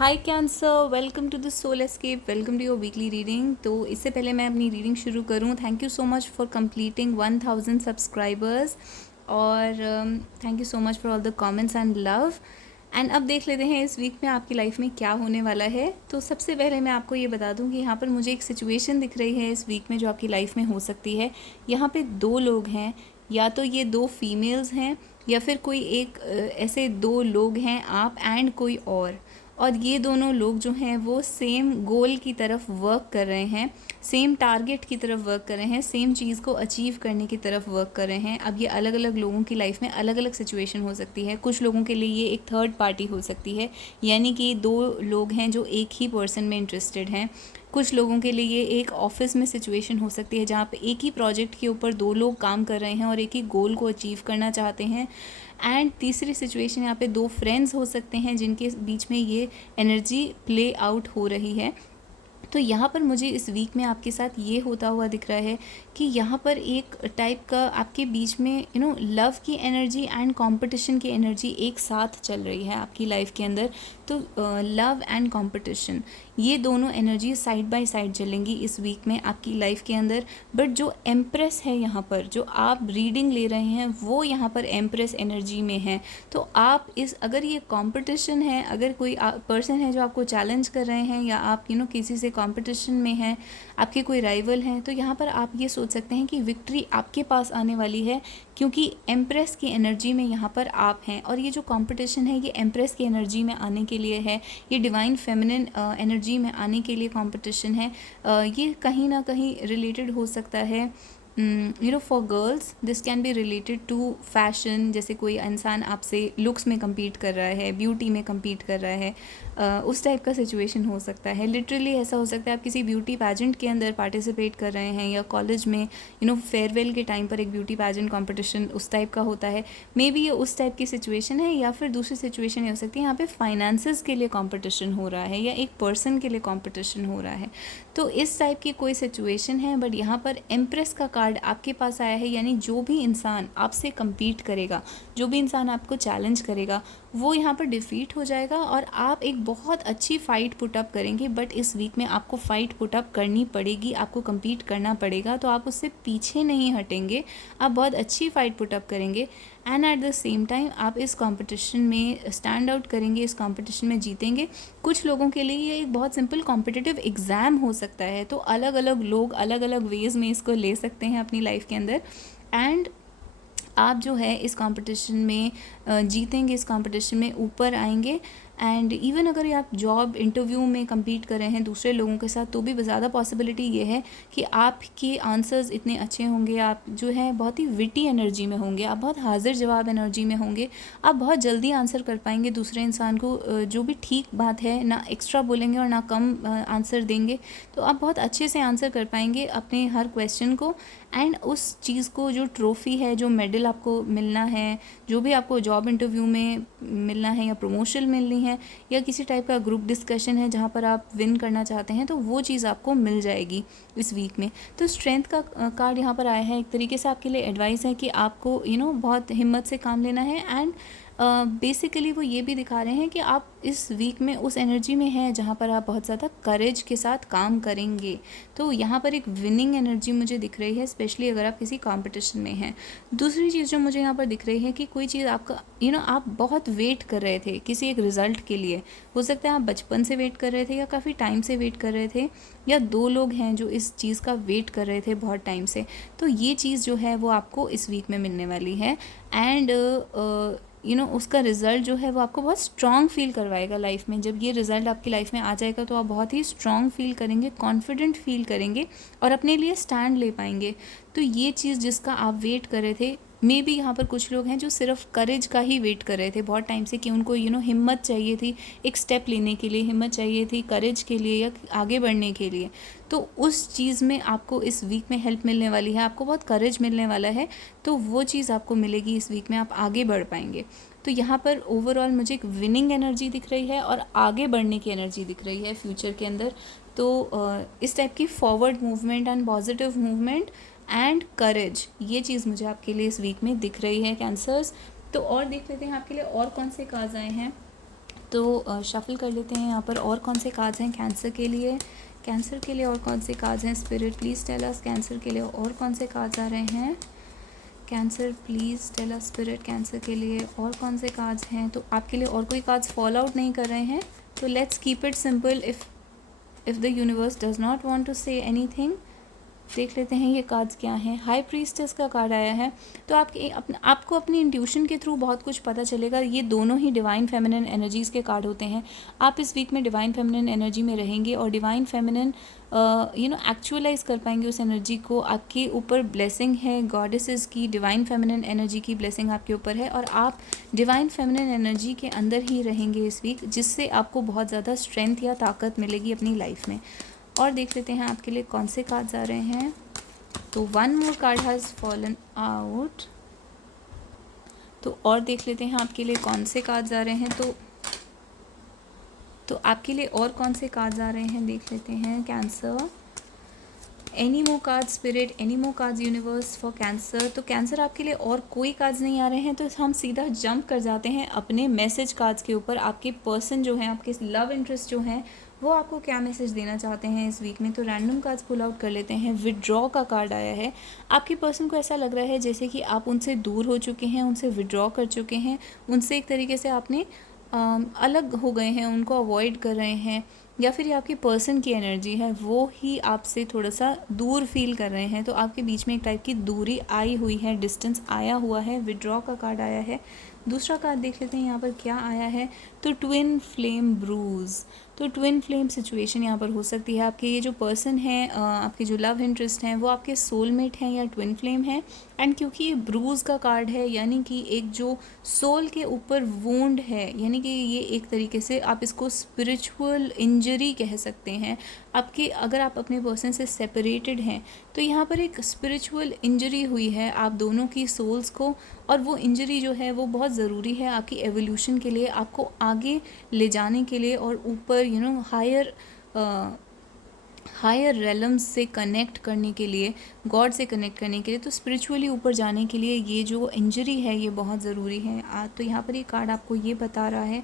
Hi cancer, welcome to the soul escape, welcome to your weekly reading. तो इससे पहले मैं अपनी रीडिंग शुरू करूँ, thank you so much for completing 1000 subscribers और thank you so much for all the comments and love. And अब देख लेते हैं इस वीक में आपकी लाइफ में क्या होने वाला है। तो सबसे पहले मैं आपको ये बता दूं कि यहाँ पर मुझे एक सिचुएशन दिख रही है इस वीक में जो आपकी लाइफ में हो सकती है। यहाँ पे दो लोग हैं, या तो ये दो फीमेल्स हैं या फिर कोई एक ऐसे दो लोग हैं, आप एंड कोई और ये दोनों लोग जो हैं वो सेम गोल की तरफ वर्क कर रहे हैं, सेम टारगेट की तरफ वर्क कर रहे हैं, सेम चीज़ को अचीव करने की तरफ वर्क कर रहे हैं। अब ये अलग अलग लोगों की लाइफ में अलग अलग सिचुएशन हो सकती है। कुछ लोगों के लिए ये एक थर्ड पार्टी हो सकती है, यानी कि दो लोग हैं जो एक ही पर्सन में इंटरेस्टेड हैं। कुछ लोगों के लिए ये एक ऑफिस में सिचुएशन हो सकती है जहाँ पे एक ही प्रोजेक्ट के ऊपर दो लोग काम कर रहे हैं और एक ही गोल को अचीव करना चाहते हैं। एंड तीसरी सिचुएशन यहाँ पे दो फ्रेंड्स हो सकते हैं जिनके बीच में ये एनर्जी प्ले आउट हो रही है। तो यहाँ पर मुझे इस वीक में आपके साथ ये होता हुआ दिख रहा है कि यहाँ पर एक टाइप का आपके बीच में लव की एनर्जी एंड कंपटीशन की एनर्जी एक साथ चल रही है आपकी लाइफ के अंदर। तो लव एंड कंपटीशन, ये दोनों एनर्जी साइड बाय साइड चलेंगी इस वीक में आपकी लाइफ के अंदर। बट जो एम्प्रेस है यहाँ पर, जो आप रीडिंग ले रहे हैं, वो यहाँ पर एम्प्रेस एनर्जी में है। तो आप अगर ये कंपटीशन है, अगर कोई पर्सन है जो आपको चैलेंज कर रहे हैं, या आप किसी से कंपटीशन में हैं, आपके कोई राइवल हैं, तो यहाँ पर आप ये सोच सकते हैं कि विक्ट्री आपके पास आने वाली है, क्योंकि एम्प्रेस की एनर्जी में यहाँ पर आप हैं। और ये जो कंपटीशन है ये एम्प्रेस की एनर्जी में आने के लिए है, ये डिवाइन फेमिनिन एनर्जी में आने के लिए कंपटीशन है। ये कहीं ना कहीं रिलेटेड हो सकता है for girls this can be related to fashion. जैसे कोई इंसान आपसे लुक्स में compete कर रहा है, ब्यूटी में compete कर रहा है, उस टाइप का सिचुएशन हो सकता है। लिटरली ऐसा हो सकता है आप किसी ब्यूटी पैजेंट के अंदर पार्टिसिपेट कर रहे हैं, या कॉलेज में फेयरवेल के टाइम पर एक ब्यूटी पैजेंट कंपटीशन उस टाइप का होता है। मे बी ये उस टाइप की सिचुएशन है, या फिर दूसरी सिचुएशन ये हो सकती है यहाँ पे फाइनेंसेस के लिए कंपटीशन हो रहा है, या एक पर्सन के लिए कंपटीशन हो रहा है। तो इस टाइप की कोई सिचुएशन है। बट यहाँ पर एम्प्रेस का कार्ड आपके पास आया है, यानी जो भी इंसान आपसे compete करेगा, जो भी इंसान आपको चैलेंज करेगा, वो यहाँ पर डिफीट हो जाएगा और आप एक बहुत अच्छी फ़ाइट पुटअप करेंगे। बट इस वीक में आपको फ़ाइट पुटअप करनी पड़ेगी, आपको compete करना पड़ेगा। तो आप उससे पीछे नहीं हटेंगे, आप बहुत अच्छी फ़ाइट पुटअप करेंगे। And at the same time आप इस कंपटीशन में स्टैंड आउट करेंगे, इस कंपटीशन में जीतेंगे। कुछ लोगों के लिए ये एक बहुत सिंपल कॉम्पिटिटिव एग्ज़ाम हो सकता है। तो अलग अलग लोग अलग अलग वेज़ में इसको ले सकते हैं अपनी लाइफ के अंदर। एंड आप जो है इस कंपटीशन में जीतेंगे, इस कंपटीशन में ऊपर आएंगे। एंड इवन अगर आप जॉब इंटरव्यू में compete कर रहे हैं दूसरे लोगों के साथ, तो भी ज़्यादा पॉसिबिलिटी ये है कि आपके आंसर्स इतने अच्छे होंगे, आप जो है बहुत ही विटी एनर्जी में होंगे, आप बहुत हाजिर जवाब एनर्जी में होंगे, आप बहुत जल्दी आंसर कर पाएंगे दूसरे इंसान को। जो भी ठीक बात है, ना एक्स्ट्रा बोलेंगे और ना कम आंसर देंगे। तो आप बहुत अच्छे से आंसर कर पाएंगे अपने हर क्वेश्चन को। एंड उस चीज़ को, जो ट्रॉफ़ी है, जो मेडल आपको मिलना है, जो भी आपको जॉब इंटरव्यू में मिलना है, या प्रमोशन मिलनी है, या किसी टाइप का ग्रुप डिस्कशन है जहाँ पर आप विन करना चाहते हैं, तो वो चीज़ आपको मिल जाएगी इस वीक में। तो स्ट्रेंथ का कार्ड यहाँ पर आया है। एक तरीके से आपके लिए एडवाइस है कि आपको बहुत हिम्मत से काम लेना है। एंड बेसिकली वो ये भी दिखा रहे हैं कि आप इस वीक में उस एनर्जी में हैं जहाँ पर आप बहुत ज़्यादा करेज के साथ काम करेंगे। तो यहाँ पर एक विनिंग एनर्जी मुझे दिख रही है, स्पेशली अगर आप किसी कंपटीशन में हैं। दूसरी चीज़ जो मुझे यहाँ पर दिख रही है कि कोई चीज़ आपका आप बहुत वेट कर रहे थे किसी एक रिज़ल्ट के लिए। हो सकता है आप बचपन से वेट कर रहे थे, या काफ़ी टाइम से वेट कर रहे थे, या दो लोग हैं जो इस चीज़ का वेट कर रहे थे बहुत टाइम से। तो ये चीज़ जो है वो आपको इस वीक में मिलने वाली है। एंड उसका रिज़ल्ट जो है वो आपको बहुत स्ट्रॉन्ग फील करवाएगा लाइफ में। जब ये रिज़ल्ट आपकी लाइफ में आ जाएगा तो आप बहुत ही स्ट्रॉन्ग फील करेंगे, कॉन्फिडेंट फील करेंगे, और अपने लिए स्टैंड ले पाएंगे। तो ये चीज़ जिसका आप वेट कर रहे थे, मे बी यहाँ पर कुछ लोग हैं जो सिर्फ करेज का ही वेट कर रहे थे बहुत टाइम से, कि उनको हिम्मत चाहिए थी एक स्टेप लेने के लिए, हिम्मत चाहिए थी करेज के लिए, या आगे बढ़ने के लिए। तो उस चीज़ में आपको इस वीक में हेल्प मिलने वाली है, आपको बहुत करेज मिलने वाला है। तो वो चीज़ आपको मिलेगी इस वीक में, आप आगे बढ़ पाएंगे। तो यहाँ पर ओवरऑल मुझे एक विनिंग एनर्जी दिख रही है और आगे बढ़ने की एनर्जी दिख रही है फ्यूचर के अंदर। तो इस टाइप की forward movement and positive movement and courage, ये चीज़ मुझे आपके लिए इस वीक में दिख रही है कैंसर्स। तो और देख लेते हैं आपके लिए और कौन से कार्ड्स आए हैं। तो शफल कर लेते हैं यहाँ पर और कौन से कार्ड्स हैं कैंसर के लिए। कैंसर के लिए और कौन से कार्ड्स हैं spirit please tell us. Cancer के लिए और कौन से कार्ड्स आ रहे हैं cancer please tell us spirit. Cancer के लिए और कौन से कार्ड्स हैं। तो आपके लिए और कोई कार्ड्स फॉल आउट नहीं कर रहे हैं, तो let's keep it simple. If the universe does not want to say anything, देख लेते हैं ये कार्ड्स क्या हैं। हाई प्रीस्टेस का कार्ड आया है। तो आपको अपनी इंट्यूशन के थ्रू बहुत कुछ पता चलेगा। ये दोनों ही डिवाइन फेमिनिन एनर्जीज़ के कार्ड होते हैं। आप इस वीक में डिवाइन फेमिनिन एनर्जी में रहेंगे और डिवाइन फेमिनिन एक्चुअलाइज कर पाएंगे उस एनर्जी को। आपके ऊपर ब्लेसिंग है गॉडेसेस की, डिवाइन फेमिनिन एनर्जी की ब्लेसिंग आपके ऊपर है और आप डिवाइन फेमिनिन एनर्जी के अंदर ही रहेंगे इस वीक, जिससे आपको बहुत ज़्यादा स्ट्रेंथ या ताकत मिलेगी अपनी लाइफ में। और देख लेते हैं आपके लिए कौन से कार्ड्स आ रहे हैं। तो one more card has fallen out. तो और देख लेते हैं आपके लिए कौन से कार्ड्स आ रहे हैं। तो आपके लिए और कौन से कार्ड्स आ रहे हैं देख लेते हैं। Cancer, any more card spirit, any more cards universe for cancer. तो कैंसर आपके लिए और कोई कार्ड्स नहीं आ रहे हैं, तो हम सीधा जंप कर जाते हैं अपने मैसेज कार्ड्स के ऊपर। आपके पर्सन जो हैं, आपके लव इंटरेस्ट जो हैं, वो आपको क्या मैसेज देना चाहते हैं इस वीक में। तो रैंडम कार्ड्स पुल आउट कर लेते हैं। विड्रॉ का कार्ड आया है। आपके पर्सन को ऐसा लग रहा है जैसे कि आप उनसे दूर हो चुके हैं, उनसे विड्रॉ कर चुके हैं, उनसे एक तरीके से आपने अलग हो गए हैं, उनको अवॉइड कर रहे हैं, या फिर ये आपके पर्सन की एनर्जी है, वो ही आपसे थोड़ा सा दूर फील कर रहे हैं। तो आपके बीच में एक टाइप की दूरी आई हुई है, डिस्टेंस आया हुआ है। विड्रॉ का कार्ड आया है। दूसरा कार्ड देख लेते हैं यहाँ पर क्या आया है। तो ट्विन फ्लेम ब्रूज। तो ट्विन फ्लेम सिचुएशन यहाँ पर हो सकती है। आपके ये जो पर्सन है, आपके जो लव इंटरेस्ट हैं, वो आपके सोलमेट हैं या ट्विन फ्लेम हैं। एंड क्योंकि ये ब्रूज का कार्ड है, यानी कि एक जो सोल के ऊपर वुंड है, यानी कि ये एक तरीके से आप इसको स्पिरिचुअल इंजरी कह सकते हैं। अगर आप अपने पर्सन से सेपरेटेड हैं, तो यहाँ पर एक स्पिरिचुअल इंजरी हुई है आप दोनों की सोल्स को, और वो इंजरी जो है वो बहुत ज़रूरी है आपकी एवोल्यूशन के लिए, आपको आगे ले जाने के लिए और ऊपर हायर रेलम्स से कनेक्ट करने के लिए, गॉड से कनेक्ट करने के लिए, तो स्पिरिचुअली ऊपर जाने के लिए ये जो इंजरी है ये बहुत ज़रूरी है। तो यहाँ पर ये कार्ड आपको ये बता रहा है।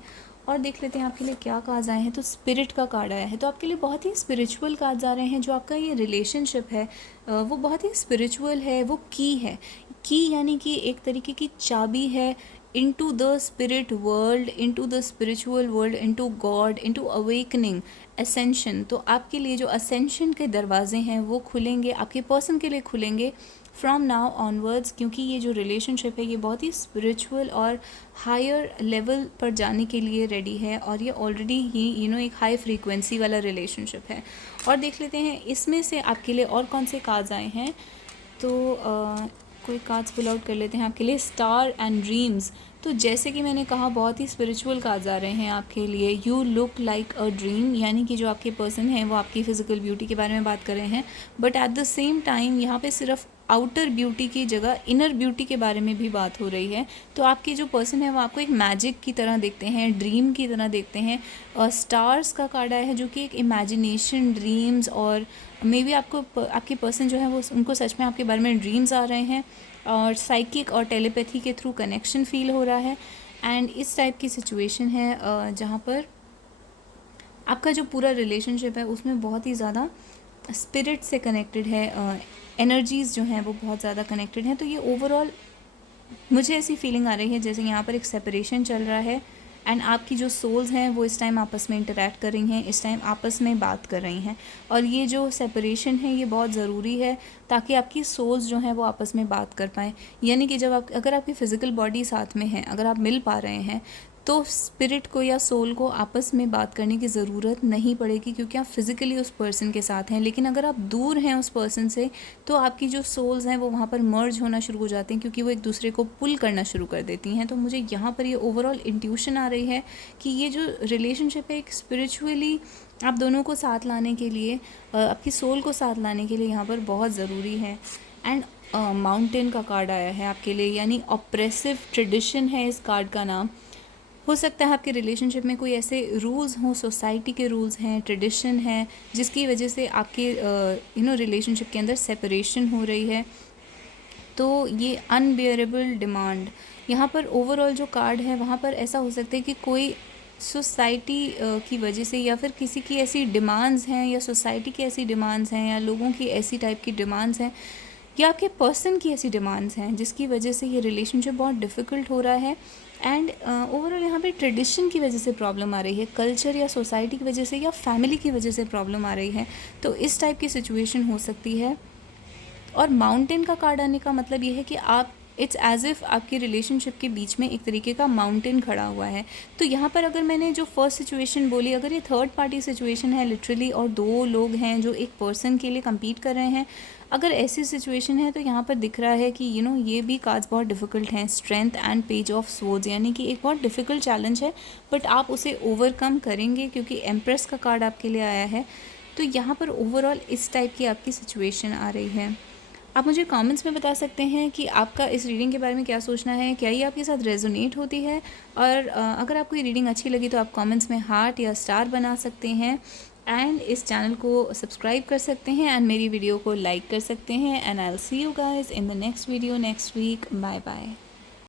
और देख लेते हैं आपके लिए क्या कार्ड्स आए हैं। तो स्पिरिट का कार्ड आया है। तो आपके लिए बहुत ही स्पिरिचुअल कार्ड्स आ रहे हैं। जो आपका ये रिलेशनशिप है वो बहुत ही स्पिरिचुअल है, वो की है। की यानी कि एक तरीके की चाबी है into the spirit world, into the spiritual world, into God, into awakening, ascension। तो आपके लिए जो ascension के दरवाजे हैं वो खुलेंगे, आपके पर्सन के लिए खुलेंगे फ्रॉम नाउ ऑनवर्ड्स, क्योंकि ये जो रिलेशनशिप है ये बहुत ही स्पिरिचुअल और हायर लेवल पर जाने के लिए रेडी है, और ये ऑलरेडी ही एक हाई फ्रीक्वेंसी वाला रिलेशनशिप है। और देख लेते हैं इसमें से आपके लिए और कौन से कार्ड्स आए हैं। तो कोई कार्ड्स पुल आउट कर लेते हैं आपके लिए। Star and dreams. तो जैसे कि मैंने कहा बहुत ही स्पिरिचुअल कार्ड्स आ रहे हैं आपके लिए। You look like a dream, यानी कि जो आपके पर्सन हैं वो आपकी फ़िज़िकल ब्यूटी के बारे में बात कर रहे हैं, but at the same time यहाँ पे सिर्फ आउटर ब्यूटी की जगह इनर ब्यूटी के बारे में भी बात हो रही है। तो आपके जो पर्सन है वो आपको एक मैजिक की तरह देखते हैं, ड्रीम की तरह देखते हैं। स्टार्स का कार्ड आया है जो कि एक इमेजिनेशन, ड्रीम्स, और मे बी आपके पर्सन जो है वो उनको सच में आपके बारे में ड्रीम्स आ रहे हैं, और साइकिक और टेलीपैथी के थ्रू कनेक्शन फील हो रहा है। एंड इस टाइप की सिचुएशन है जहाँ पर आपका जो पूरा रिलेशनशिप है उसमें बहुत ही ज़्यादा स्पिरिट से कनेक्टेड है, एनर्जीज़ जो हैं वो बहुत ज़्यादा कनेक्टेड हैं। तो ये ओवरऑल मुझे ऐसी फीलिंग आ रही है जैसे यहाँ पर एक सेपरेशन चल रहा है, एंड आपकी जो सोल्स हैं वो इस टाइम आपस में इंटरेक्ट कर रही हैं, इस टाइम आपस में बात कर रही हैं। और ये जो सेपरेशन है ये बहुत ज़रूरी है ताकि आपकी सोल्स जो हैं वो आपस में बात कर पाएँ। यानी कि अगर आपकी फ़िज़िकल बॉडी साथ में है, अगर आप मिल पा रहे हैं, तो स्पिरिट को या सोल को आपस में बात करने की ज़रूरत नहीं पड़ेगी, क्योंकि आप फिज़िकली उस पर्सन के साथ हैं। लेकिन अगर आप दूर हैं उस पर्सन से, तो आपकी जो सोल्स हैं वो वहाँ पर मर्ज होना शुरू हो जाते हैं, क्योंकि वो एक दूसरे को पुल करना शुरू कर देती हैं। तो मुझे यहाँ पर ये ओवरऑल इंट्यूशन आ रही है कि ये जो रिलेशनशिप है एक स्पिरिचुअली आप दोनों को साथ लाने के लिए, आपकी सोल को साथ लाने के लिए यहाँ पर बहुत ज़रूरी है। एंड माउंटेन का कार्ड आया है आपके लिए, यानी ऑप्रेसिव ट्रेडिशन है इस कार्ड का नाम। हो सकता है आपके रिलेशनशिप में कोई ऐसे रूल्स हों, सोसाइटी के रूल्स हैं, ट्रेडिशन है, जिसकी वजह से आपके रिलेशनशिप के अंदर सेपरेशन हो रही है। तो ये अनबियरेबल डिमांड, यहाँ पर ओवरऑल जो कार्ड है वहाँ पर ऐसा हो सकता है कि कोई सोसाइटी की वजह से, या फिर किसी की ऐसी डिमांड्स हैं, या सोसाइटी की ऐसी डिमांड्स हैं, या लोगों की ऐसी टाइप की डिमांड्स हैं, या आपके पर्सन की ऐसी डिमांड्स हैं जिसकी वजह से ये रिलेशनशिप बहुत डिफ़िकल्ट हो रहा है। एंड ओवरऑल यहाँ पे ट्रेडिशन की वजह से प्रॉब्लम आ रही है, कल्चर या सोसाइटी की वजह से या फैमिली की वजह से प्रॉब्लम आ रही है। तो इस टाइप की सिचुएशन हो सकती है। और माउंटेन का कार्ड आने का मतलब ये है कि आप, इट्स एज़ इफ़ आपकी रिलेशनशिप के बीच में एक तरीके का माउंटेन खड़ा हुआ है। तो यहाँ पर अगर मैंने जो फर्स्ट सिचुएशन बोली, अगर ये थर्ड पार्टी सिचुएशन है लिटरली, और दो लोग हैं जो एक पर्सन के लिए compete कर रहे हैं, अगर ऐसी सिचुएशन है तो यहाँ पर दिख रहा है कि ये भी कार्ड्स बहुत डिफ़िकल्ट हैं। Strength and page of swords, यानी कि एक बहुत डिफ़िकल्ट चैलेंज है, बट आप उसे ओवरकम करेंगे क्योंकि एम्प्रेस का कार्ड आपके लिए आया है। तो यहाँ पर ओवरऑल इस टाइप की आपकी सिचुएशन आ रही है। आप मुझे कमेंट्स में बता सकते हैं कि आपका इस रीडिंग के बारे में क्या सोचना है, क्या ये आपके साथ रेजोनेट होती है। और अगर आपको ये रीडिंग अच्छी लगी तो आप कमेंट्स में हार्ट या स्टार बना सकते हैं, एंड इस चैनल को सब्सक्राइब कर सकते हैं, एंड मेरी वीडियो को लाइक कर सकते हैं। And I will see you guys in the next video next week. Bye bye.